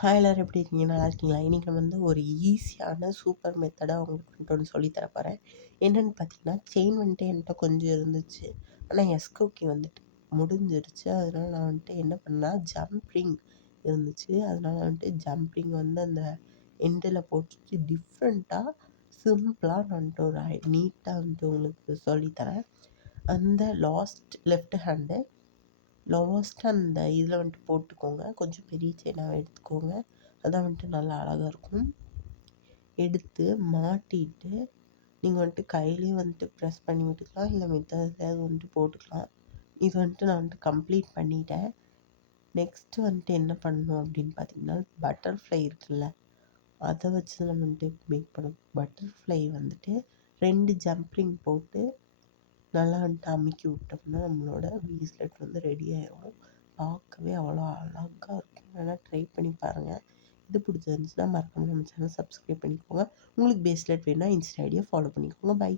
Hi எல்லாரும் எப்படி இருக்கீங்க? நல்லா இருக்கீங்களா? இன்னைக்கு நம்ம வந்து ஒரு ஈஸியான சூப்பர் மெத்தடா உங்களுக்கு வந்துட்டு ஒண்ணு சொல்லி தர போறேன். என்னன்னு பார்த்தீங்கன்னா, செயின் வந்துட்டு என்கிட்ட கொஞ்சம் இருந்துச்சு. ஆனா எஸ்கோகி வந்துட்டு முடிஞ்சிருச்சு. அதனால நான் வந்துட்டு என்ன பண்ணேன்னா, ஜம்ப் இருந்துச்சு. அதனால வந்துட்டு ஜம்ப் வந்து அந்த எண்டுல போட்டுட்டு டிஃப்ரெண்ட்டா, சிம்பிளா நான் வந்துட்டு ஒரு நீட்டா வந்துட்டு உங்களுக்கு சொல்லி தரேன். அந்த லெஃப்ட் ஹேண்டு லாஸ்ட்டா அந்த இதில வந்துட்டு போட்டுக்கோங்க. கொஞ்சம் பெரிய செயினாவே எடுத்துக்கோங்க. அதான் வந்துட்டு நல்லா அழகா இருக்கும். எடுத்து மாட்டிட்டு, நீங்க வந்துட்டு கையிலேயும் வந்துட்டு ப்ரெஸ் பண்ணி விட்டுக்கலாம். இல்ல மித்த எதுலயாவது வந்துட்டு போட்டுக்கலாம். இது வந்துட்டு நான் வந்துட்டு கம்ப்ளீட் பண்ணிட்டேன். நெக்ஸ்ட்டு வந்துட்டு என்ன பண்ணணும் அப்படின்னு பார்த்தீங்கன்னா, பட்டர்ஃப்ளை இருக்குல்ல, அத வச்சு நம்ம வந்துட்டு மேக் பண்ணணும். பட்டர்ஃப்ளை வந்துட்டு 2 ஜம்ப் போட்டு நல்லா வந்துட்டு அமுக்கி விட்டோம்னா, நம்மளோட பிரேஸ்லெட் வந்து ரெடி ஆயிரும். பார்க்கவே அவ்வளோ அழகா இருக்கும். வேணா ட்ரை பண்ணி பாருங்கள். இது பிடிச்சிருந்துச்சுன்னா மறக்காம நம்ம சேனல் சப்ஸ்கிரைப் பண்ணிக்கோங்க. உங்களுக்கு பிரேஸ்லெட் வேணும்னா இன்ஸ்டா ஐடியை ஃபாலோ பண்ணிக்கோங்க. பை.